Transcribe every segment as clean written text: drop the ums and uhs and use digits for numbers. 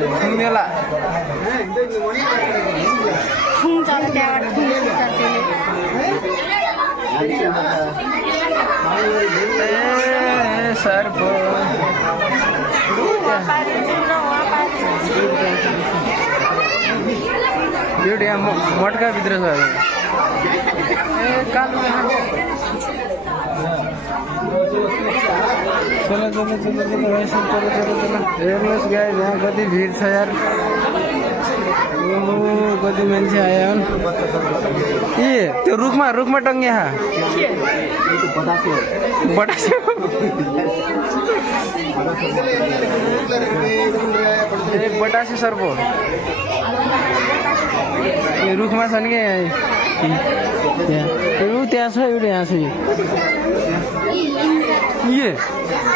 मेला सर्प एउटा मटका भित्र छ हेर्नुहोस् गाइस यहाँ कति भिड छ यार कति मान्छे आयो ए त्यो रुखमा टङ्ग्या बतासे बतासे सर्प रुखमा छन् क्या त्यहाँ छ एउटा यहाँ छ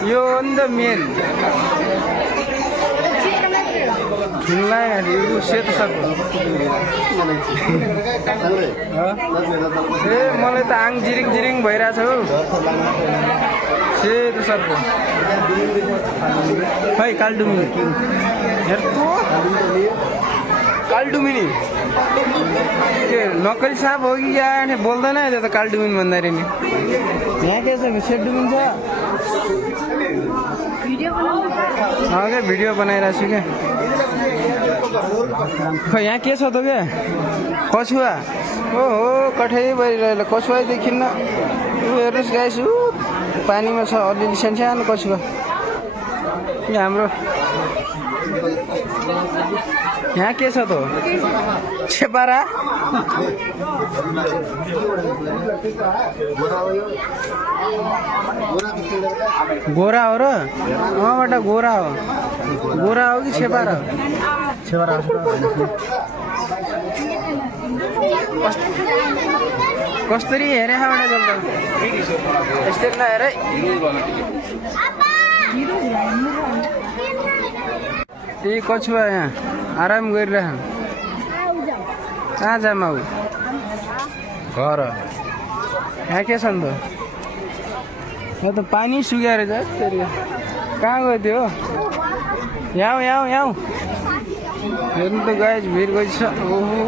यो अन्त मेन ठुला सेतो सर्प ए मलाई त आङ जिरिङ भइरहेछ हौ सेतो सर्प खै कालडुमिनी हेर्नु कालडुमिनी के नक्कली साँप हो कि या बोल्दैन त्यो त कालडुमिन भन्दाखेरि नि यहाँ के छ सेटडुमिन छ क्या भिडियो बनाइरहेको छु क्या खै यहाँ के छ त क्या कछुवा ओहो कठै भइरहेको कछुवा देखिन्न हेर्नुहोस् गाइस पानीमा छ अलिअलि सानो कछुवा यहाँ हाम्रो यहाँ के छ त छेपारा गोरा हो र उहाँबाट गोरा हो कि छेपारा हो कसरी हेरे एउटा जल्दा यस्तै नहेर यही कछुवा यहाँ आराम गरिरह कहाँ जामा घर यहाँ के छ नि त त पानी सुक्यो रहेछ कहाँ गयो त्यो यहाँ हेर्नु त गाइस भिड गइछ ओहो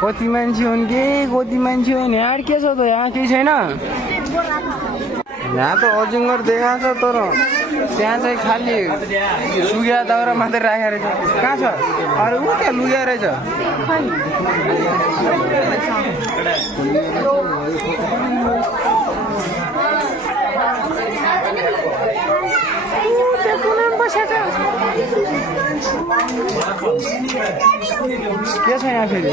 कति मान्छे हुन् कि कति मान्छे हुन् यहाँ के छ त यहाँ केही छैन यहाँ त अजिङ्गर देखाएको छ तर त्यहाँ चाहिँ खालि सुग्या दाउरा मात्रै राखेको रहेछ कहाँ छ अरे ऊ त्यहाँ लुग्या रहेछ के छ यहाँ फेरि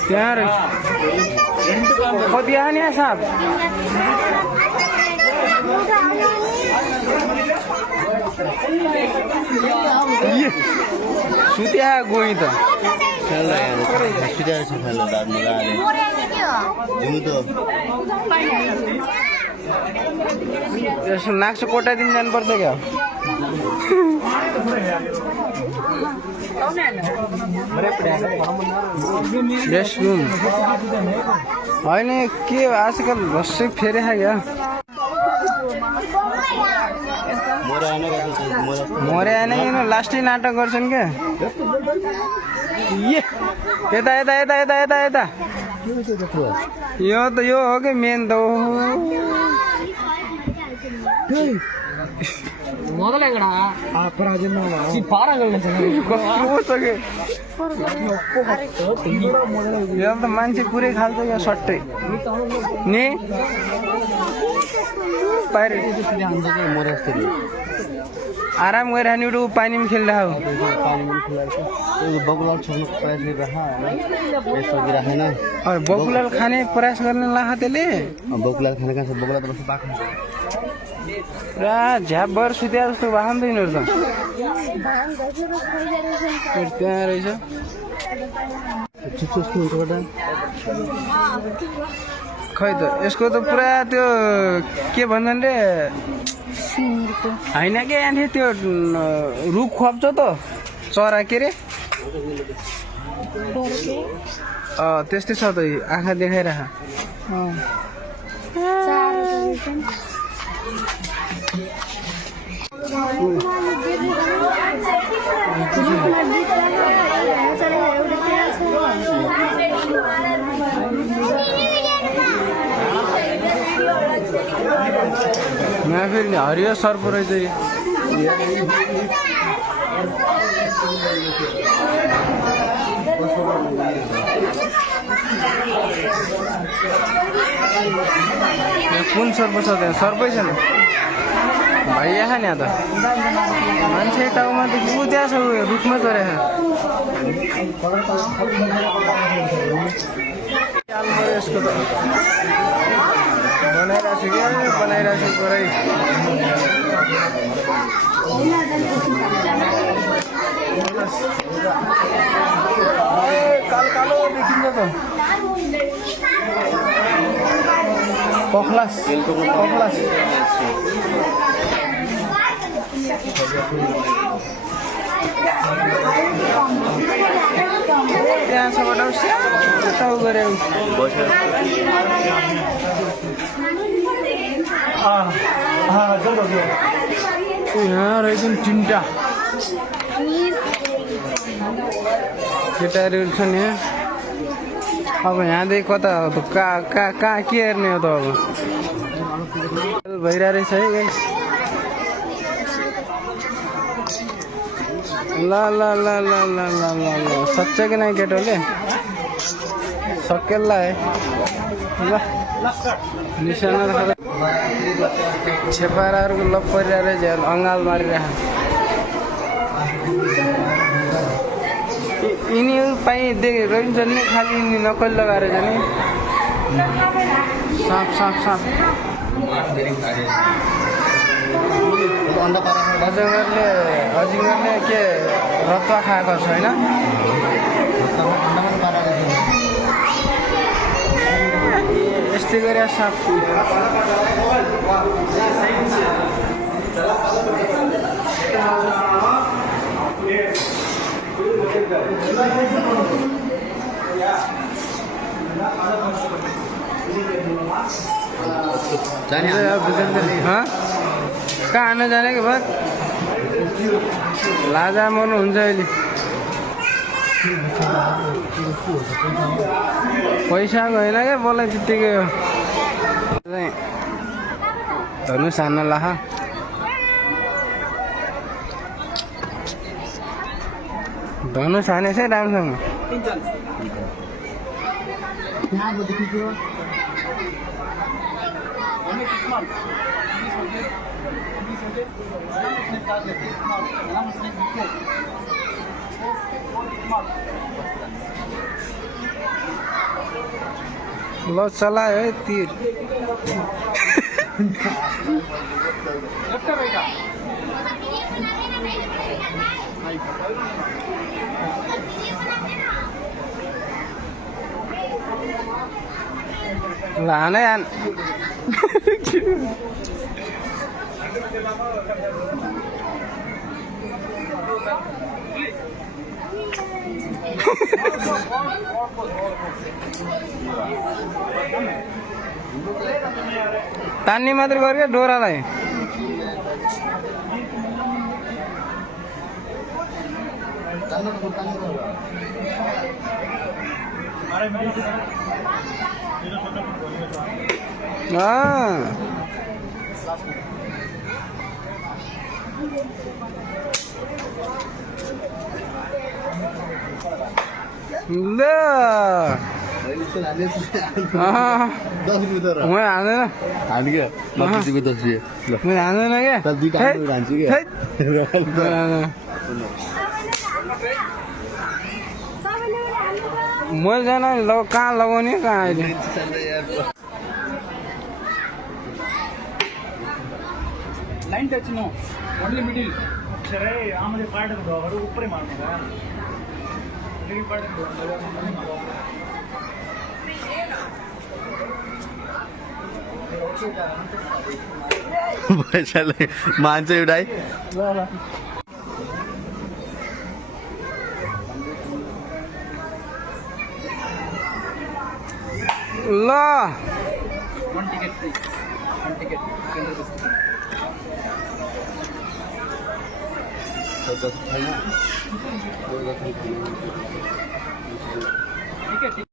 त्यहाँ रहेछ कति आने यहाँ साहब सुत्या गई त यसो नाक्सो कोटाइदिनु जानुपर्छ क्या रेस्टरुम होइन के आजकल भस्सै फेरि क्या मरे नै लास्टै नाटक गर्छन् क्या यता यो त यो हो कि मेन त मान्छे पुरै खाल्छ क्या सट्टै नि आराम गरिरहने ऊ पानीमा खेलिरहेको बकुलाल खाने प्रयास गर्ने लाखा त्यसले बकुलाल खाने कहाँ छ बकुला त बस्नु पाएको पुरा झ्यापभर सुत्या जस्तो भएको नि त यिनीहरू त त्यहाँ रहेछ खै त यसको त पुरा त्यो के भन्छन् रे होइन के यहाँ त्यो रुख खोप्छ त चरा के रे त्यस्तै छ त आँखा देखाइरह यहाँ फेरि हरियो सर्प रहेछ यो कुन सर्प छ त्यहाँ सर्पै छैन भइया छ नि यहाँ त मान्छे टाउमा त कुद्या छ रुखमा चढेछ यसको त बनाइरहेको छु क्या बनाइरहेको छु पुरै कालो कालो देखिन्छ त पखलास पखलास त्यहाँ छ बटाउ साउ गऱ्यो यहाँ रहेछन् तिनवटा केटाहरू छन् यहाँ अब यहाँदेखि कता हो त कहाँ के हेर्ने हो त अब भइरहेको रहेछ है गाइस ल ल ल ल ल ल ल ल सक्छ कि नै केटोले सकेला है ल निशाना राखेर छेपाराहरूको लप परिरहेको रहेछ अङ्गाल मारिरहेको यिनी पाइ रहन्छ नि खालि यिनी नक्कली लगाएर छ नि साँप साँप साँप अजिङ्गरले के रत्वा खाएको छ होइन यस्तै गरे साँप कहाँ हान्न जाने कि भाग लाजा मर्नु हुन्छ अहिले पैसा गएन क्या बोलाइ त्यत्तिकै हो धनुष हान्न लाख धनुष हानेछ है राम्रोसँग ल चलायो है तीर ल हानै हान तान्ने मात्र गर क्या डोरालाई ल मैं हान्दैन मैं हान्दैन क्या मैं जान कहाँ लगाउने कहाँ अहिले line touch no only middle sir आमले पार्टको ढोगहरु उपरै मार्नु भयो मिडिल पार्टको पैसाले मान्छ एउटै ल वन ticket and ticket. Kendra biscuit. Ticket.